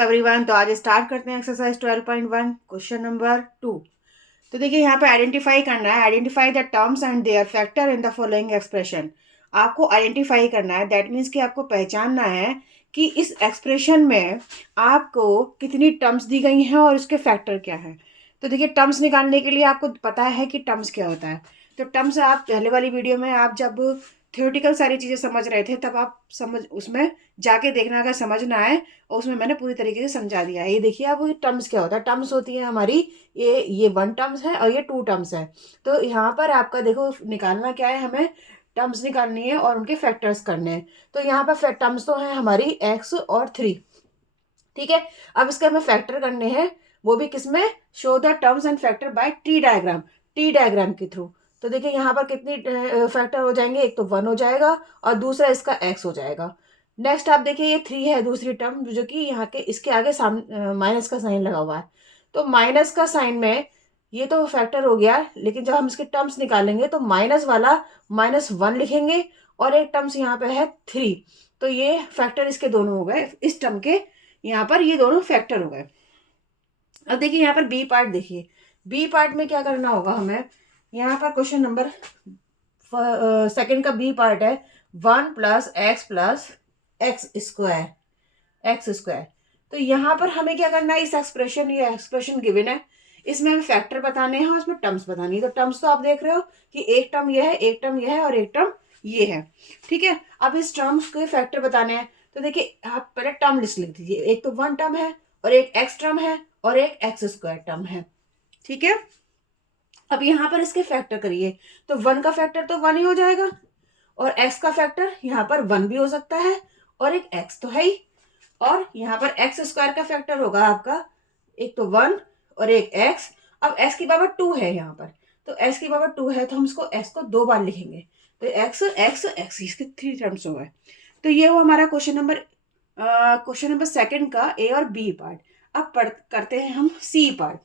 Everyone. तो आज start करते हैं एक्सरसाइज 12.1 क्वेश्चन नंबर 2। तो देखिए यहाँ पे आइडेंटिफाई करना है। Identify the terms and their factor in the following expression. आपको आइडेंटिफाई करना है, दैट मीन्स कि आपको पहचानना है कि इस एक्सप्रेशन में आपको कितनी टर्म्स दी गई हैं और उसके फैक्टर क्या है। तो देखिए टर्म्स निकालने के लिए आपको पता है कि टर्म्स क्या होता है। तो टर्म्स आप पहले वाली वीडियो में आप जब थियोरेटिकल सारी चीज़ें समझ रहे थे तब आप समझ उसमें जाके देखना, अगर समझ ना आए और उसमें मैंने पूरी तरीके से समझा दिया है। ये देखिए अब टर्म्स क्या होता है। टर्म्स होती है हमारी, ये वन टर्म्स है और ये टू टर्म्स है। तो यहाँ पर आपका देखो निकालना क्या है, हमें टर्म्स निकालनी है और उनके फैक्टर्स करने हैं। तो यहाँ पर टर्म्स तो है हमारी x और 3, ठीक है। अब इसके हमें फैक्टर करने हैं, वो भी किसमें, show the terms and factor by T diagram, T diagram के थ्रू। तो देखिए यहाँ पर कितनी फैक्टर हो जाएंगे, एक तो 1 हो जाएगा और दूसरा इसका x हो जाएगा। नेक्स्ट आप देखिए ये 3 है दूसरी टर्म, जो कि यहाँ के इसके आगे माइनस का साइन लगा हुआ है। तो माइनस का साइन में ये तो फैक्टर हो गया, लेकिन जब हम इसके टर्म्स निकालेंगे तो माइनस वाला -1 लिखेंगे और एक टर्म्स यहाँ पे है 3। तो ये फैक्टर इसके दोनों हो गए, इस टर्म के यहाँ पर ये दोनों फैक्टर हो गए। अब देखिए यहाँ पर बी पार्ट देखिए, बी पार्ट में क्या करना होगा हमें। यहाँ पर क्वेश्चन नंबर सेकंड का बी पार्ट है 1 + x+x²। तो यहाँ पर हमें क्या करना है, इस एक्सप्रेशन, ये एक्सप्रेशन गिवन है, इसमें हमें फैक्टर बताने हैं और इसमें टर्म्स बतानी है। तो टर्म्स तो आप देख रहे हो कि एक टर्म ये है, एक टर्म ये है और एक टर्म ये है, ठीक है। अब इस टर्म्स के फैक्टर बताने हैं। तो देखिए आप पहले टर्म लिस्ट लिख दीजिए, एक तो 1 टर्म है और एक x टर्म है और एक x² टर्म है, ठीक है। अब यहाँ पर इसके फैक्टर करिए, तो 1 का फैक्टर तो 1 ही हो जाएगा और x का फैक्टर यहाँ पर 1 भी हो सकता है और एक x तो है ही, और यहाँ पर x² का फैक्टर होगा आपका एक तो 1 और एक x। अब x की पावर 2 है यहाँ पर, तो x की पावर 2 है तो हम इसको x को 2 बार लिखेंगे। तो x x x इसके 3 टर्म्स हो गए। तो ये हुआ हमारा क्वेश्चन नंबर सेकंड का ए और बी पार्ट। अब करते हैं हम सी पार्ट।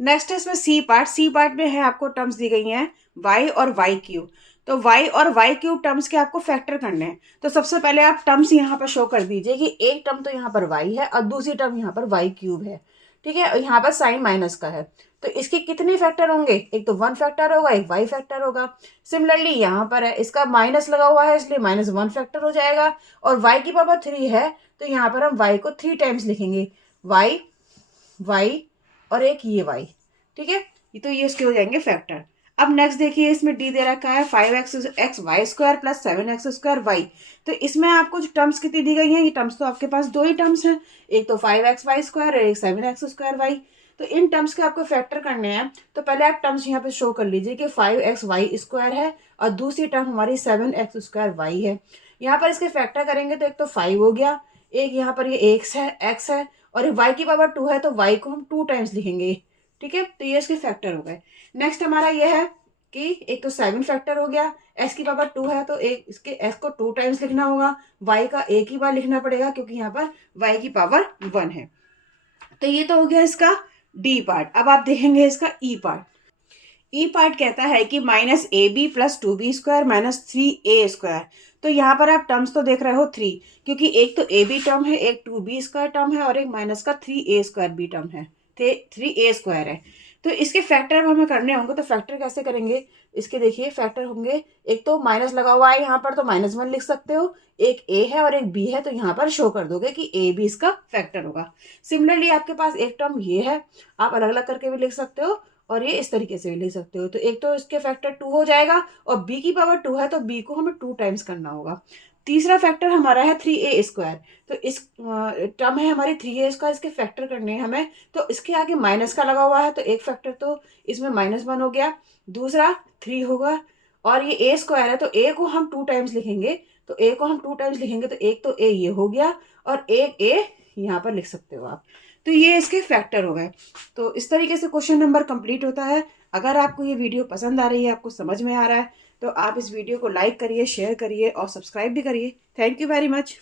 नेक्स्ट है इसमें सी पार्ट। सी पार्ट में है आपको टर्म्स दी गई हैं y और y³। तो y और y³ टर्म्स के आपको फैक्टर करने हैं। तो सबसे पहले आप टर्म्स यहाँ पर शो कर दीजिए कि एक टर्म तो यहाँ पर y है और दूसरी टर्म यहाँ पर y³ है, ठीक है। यहाँ पर साइन माइनस का है, तो इसके कितने फैक्टर होंगे, एक तो 1 फैक्टर होगा, एक y फैक्टर होगा। सिमिलरली यहाँ पर है, इसका माइनस लगा हुआ है इसलिए -1 फैक्टर हो जाएगा और y की पावर 3 है तो यहाँ पर हम y को 3 टाइम्स लिखेंगे, y और एक ये y, ठीक है। तो ये इसके हो जाएंगे फैक्टर। अब नेक्स्ट देखिए इसमें डी दे रखा है 5x y² + 7x²y। तो इसमें आपको जो टर्म्स कितनी दी गई हैं, ये टर्म्स तो आपके पास 2 ही टर्म्स हैं, एक तो 5xy² और एक 7x²y। तो इन टर्म्स के आपको फैक्टर करने हैं। तो पहले आप टर्म्स यहाँ पे शो कर लीजिए कि 5xy² है और दूसरी टर्म हमारी 7x² है। यहाँ पर इसके फैक्टर करेंगे तो एक तो 5 हो गया, एक यहाँ पर ये x है और y की पावर 2 है तो y को हम 2 टाइम्स लिखेंगे, ठीक है। तो ये इसके फैक्टर हो गए। नेक्स्ट हमारा ये है कि एक तो 7 फैक्टर हो गया, x की पावर 2 है तो एक इसके x को 2 टाइम्स लिखना होगा, y का एक ही बार लिखना पड़ेगा क्योंकि यहाँ पर y की पावर 1 है। तो ये तो हो गया इसका डी पार्ट। अब आप देखेंगे इसका ई पार्ट। ई पार्ट कहता है कि -ab + 2b² - 3a²। तो यहाँ पर आप टर्म्स तो देख रहे हो 3, क्योंकि एक तो ab टर्म है, एक 2b² टर्म है और एक माइनस का 3a² टर्म है, 3a² है। तो इसके फैक्टर अब हमें करने होंगे। तो फैक्टर कैसे करेंगे, इसके देखिए फैक्टर होंगे, एक तो माइनस लगा हुआ है यहाँ पर तो -1 लिख सकते हो, एक a है और एक b है तो यहाँ पर शो कर दोगे कि a b इसका फैक्टर होगा। सिमिलरली आपके पास एक टर्म ये है, आप अलग अलग करके भी लिख सकते हो और ये इस तरीके से भी लिख सकते हो। तो एक तो इसके फैक्टर 2 हो जाएगा और b की पावर 2 है तो b को हमें 2 टाइम्स करना होगा। तीसरा फैक्टर हमारा है 3a²। तो इस टर्म है हमारी 3a², इसके फैक्टर करने हैं हमें। तो इसके आगे माइनस का लगा हुआ है तो एक फैक्टर तो इसमें -1 हो गया, दूसरा 3 होगा और ये a² है तो a को हम 2 टाइम्स लिखेंगे। तो a को हम 2 टाइम्स लिखेंगे तो एक तो a ये हो गया और एक a यहाँ पर लिख सकते हो आप। तो ये इसके फैक्टर हो गए। तो इस तरीके से क्वेश्चन नंबर कंप्लीट होता है। अगर आपको ये वीडियो पसंद आ रही है, आपको समझ में आ रहा है, तो आप इस वीडियो को लाइक करिए, शेयर करिए और सब्सक्राइब भी करिए। Thank you very much.